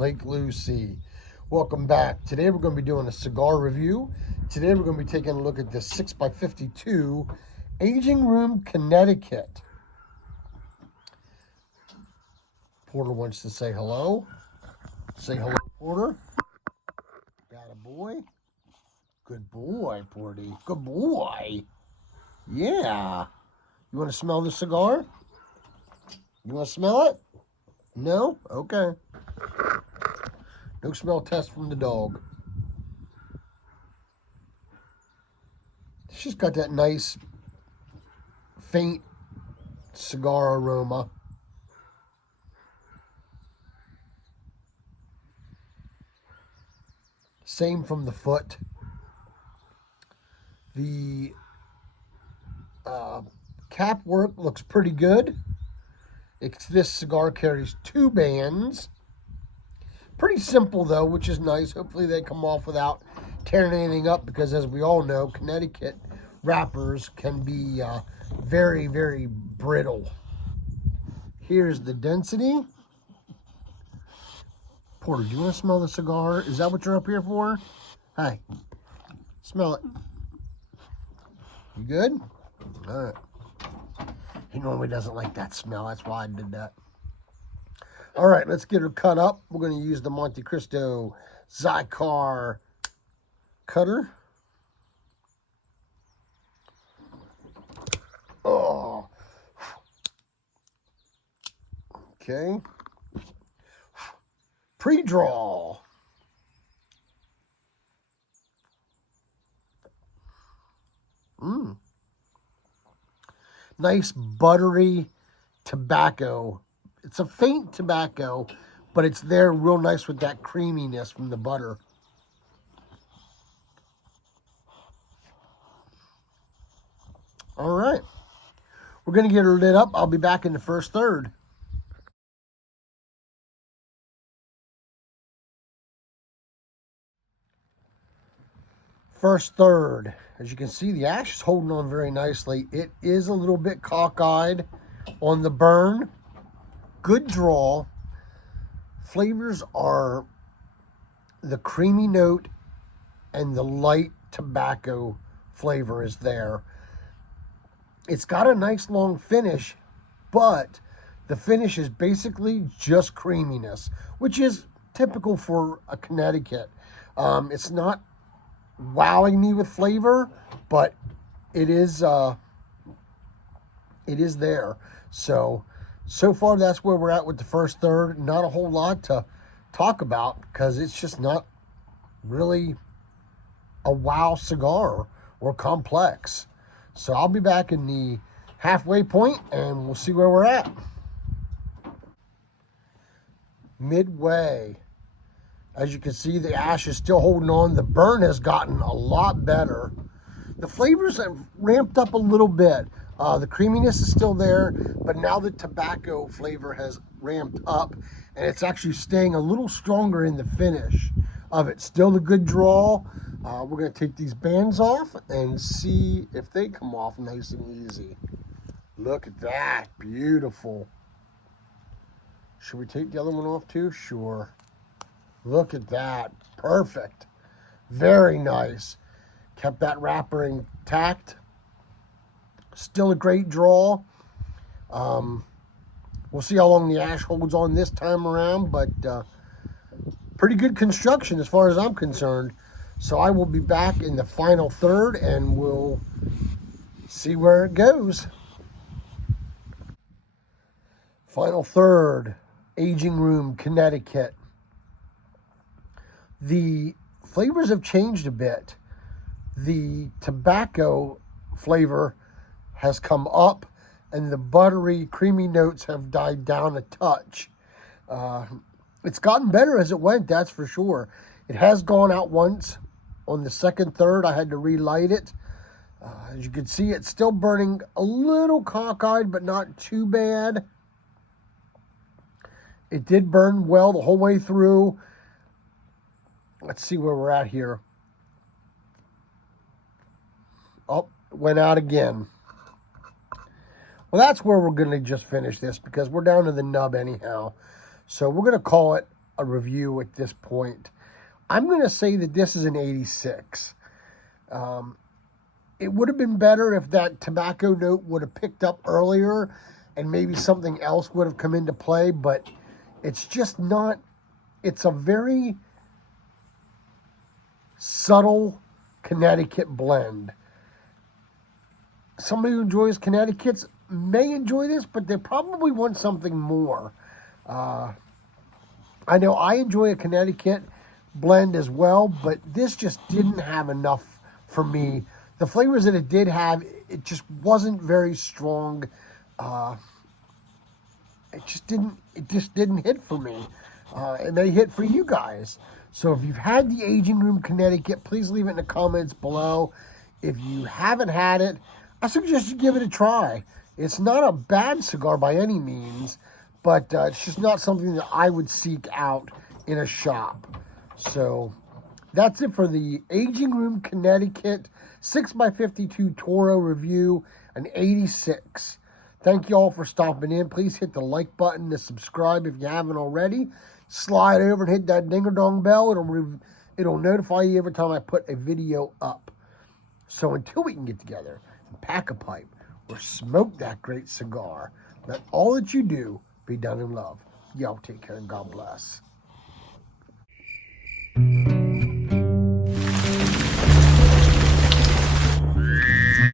Lake Lucy. Welcome back. Today we're going to be doing a cigar review. Today we're going to be taking a look at the 6x52 Aging Room Connecticut. Porter wants to say hello. Say hello, Porter. Got a boy. Good boy, Porty. Good boy. Yeah. You want to smell the cigar? You want to smell it? No? Okay. No smell test from the dog. She's got that nice, faint cigar aroma. Same from the foot. The cap work looks pretty good. This cigar carries 2 bands. Pretty simple though, which is nice. Hopefully they come off without tearing anything up, because as we all know, Connecticut wrappers can be very, very brittle. Here's the density. Porter, do you want to smell the cigar? Is that what you're up here for? Hey, smell it. You good? All right. He normally doesn't like that smell. That's why I did that. All right, let's get her cut up. We're going to use the Monte Cristo Cigar cutter. Oh. Okay. Pre-draw. Nice buttery tobacco. It's a faint tobacco, but it's there real nice with that creaminess from the butter. All right. We're going to get her lit up. I'll be back in the first third. First third. As you can see, the ash is holding on very nicely. It is a little bit cockeyed on the burn. Good draw. Flavors are the creamy note and the light tobacco flavor is there. It's got a nice long finish, but the finish is basically just creaminess, which is typical for a Connecticut. It's not wowing me with flavor, but it is there. So far that's where we're at with the first third. Not a whole lot to talk about, because it's just not really a wow cigar or complex. So I'll be back in the halfway point and we'll see where we're at. Midway. As you can see, the ash is still holding on. The burn has gotten a lot better. The flavors have ramped up a little bit. The creaminess is still there, but now the tobacco flavor has ramped up, and it's actually staying a little stronger in the finish of it. Still a good draw. We're going to take these bands off and see if they come off nice and easy. Look at that. Beautiful. Should we take the other one off too? Sure. Look at that. Perfect. Very nice. Kept that wrapper intact. Still a great draw. We'll see how long the ash holds on this time around, but pretty good construction as far as I'm concerned. So I will be back in the final third and we'll see where it goes. Final third, Aging Room, Connecticut. The flavors have changed a bit. The tobacco flavor has come up and the buttery, creamy notes have died down a touch. It's gotten better as it went, that's for sure. It has gone out once. On the second third, I had to relight it. As you can see, it's still burning a little cockeyed, but not too bad. It did burn well the whole way through. Let's see where we're at here. Oh, went out again. Well, that's where we're going to just finish this, because we're down to the nub anyhow. So we're going to call it a review at this point. I'm going to say that this is an 86. It would have been better if that tobacco note would have picked up earlier and maybe something else would have come into play, but it's just not, it's a very subtle Connecticut blend. Somebody who enjoys Connecticut's may enjoy this, but they probably want something more. I know I enjoy a Connecticut blend as well, but this just didn't have enough for me. The flavors that it did have, it just wasn't very strong. It just didn't hit for me. It may hit for you guys. So if you've had the Aging Room Connecticut, please leave it in the comments below. If you haven't had it, I suggest you give it a try. It's not a bad cigar by any means, but it's just not something that I would seek out in a shop. So that's it for the Aging Room Connecticut 6x52 Toro review, an 86. Thank you all for stopping in. Please hit the like button to subscribe if you haven't already. Slide over and hit that ding-a-dong bell. It'll notify you every time I put a video up. So until we can get together and pack a pipe or smoke that great cigar, let all that you do be done in love. Y'all take care and God bless.